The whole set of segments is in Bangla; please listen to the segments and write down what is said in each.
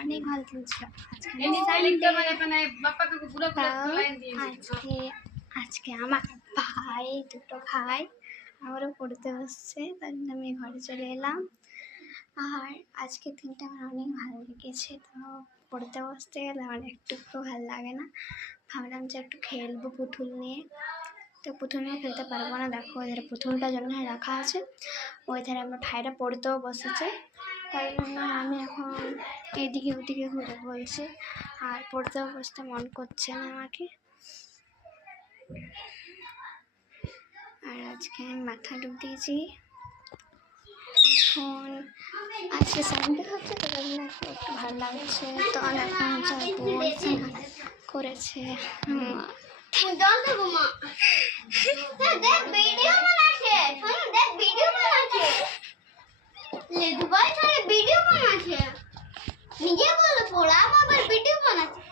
অনেক ভালো চলছিল। আজকে আমার দুটো ভাই আমারও পড়তে বসছে, তার জন্য আমি ঘরে চলে এলাম। আর আজকের দিনটা আমার অনেক ভালো লেগেছে। তো পড়তে বসতে গেলে আমার একটু ভালো লাগে না। ভাবলাম যে একটু খেলবো পুতুল নিয়ে, তো পুতুল নিয়ে খেলতে পারবো না। দেখো ওদের পুতুলটার জন্য রাখা আছে, ওই ধারে আমার ভাইরা পড়তেও বসেছে, তাই জন্য আমি এখন এদিকে ওদিকে ঘুরে বলছি। আর পড়তেও বসতে মন করছে না আমাকে। আর আজকে আমি মাথা ডুব দিয়েছি। এখন আজকে সানডে হচ্ছে, তো জন্য একটু ভালো লাগছে। তো এখন করেছে নিজে বলো পড়া আবার ভিডিও বানাচ্ছে।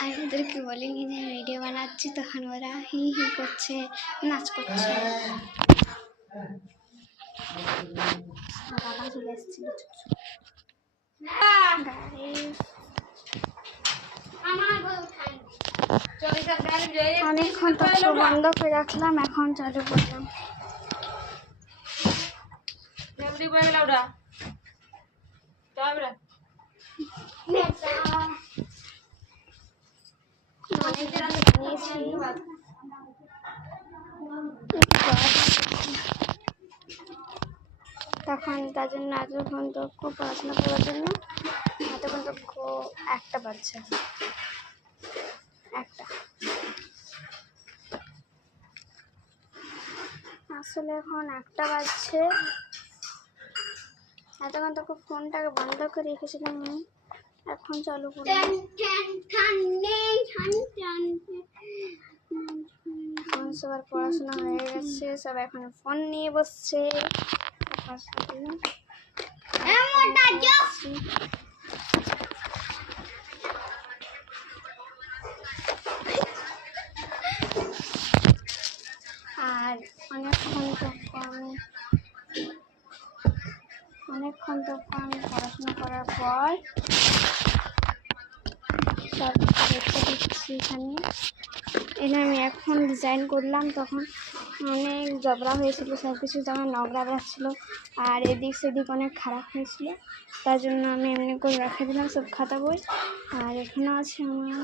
আমি ওদেরকে বলিনি যে ভিডিও বানাচ্ছি, তখন ওরা হি হি করছে, নাচ করছে। বাবা চলে এসেছিল। অনেকক্ষণ তো বন্ধ করে রাখলাম, এখন চালু করলাম। তখন তার জন্য এতক্ষণ তো পড়াশোনা করার জন্য এতক্ষণ তো একটা বাজছে, একটা। আসলে এখন একটা বাজছে। এতক্ষণ তো ফোনটাকে বন্ধ করে রেখেছিলাম, এখন চালু করলাম। এখন সবার পড়াশোনা হয়ে গেছে, সব এখন ফোন নিয়ে বসছে। আর অনেকক্ষণ তো পড়াশোনা করার পর সব রেখে দিচ্ছি এখানে। আমি এখন ডিজাইন করলাম, তখন অনেক জবরা হয়েছিল, সব কিছু যেমন নোংরা বেরোচ্ছিলো, আর এদিক সেদিক অনেক খারাপ হয়েছিল। তার জন্য আমি এমনি করে রেখে দিলাম সব খাতা বই। আর এখানে আছে আমার